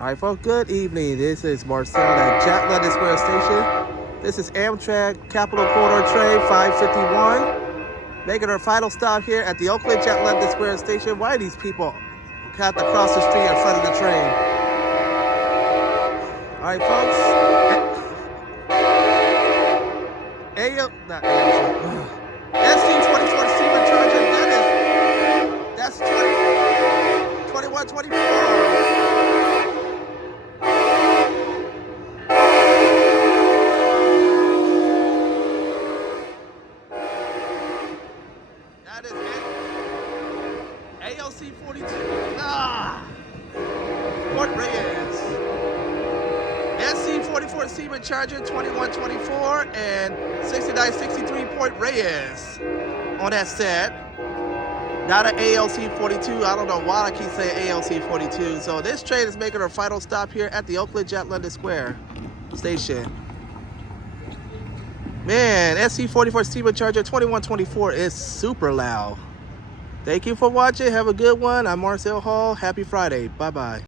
Alright folks, good evening. This is Marcel at Jack London Square Station. This is Amtrak Capital Corridor train 551. Making our final stop here at the Oakland Jack London Square Station. Why these people have to cross the street in front of the train? Alright folks. SC24 Steamer Charger, that's 2124. That is ALC 42. Port Reyes. SC 44 Seaman Charger 2124 and 6963 Port Reyes on that set. Not an ALC 42. I don't know why I keep saying ALC 42. So this train is making our final stop here at the Oakland Jack London Square Station. Man, SC44 Steamer Charger 2124 is super loud. Thank you for watching. Have a good one. I'm Marcel Hall. Happy Friday. Bye-bye.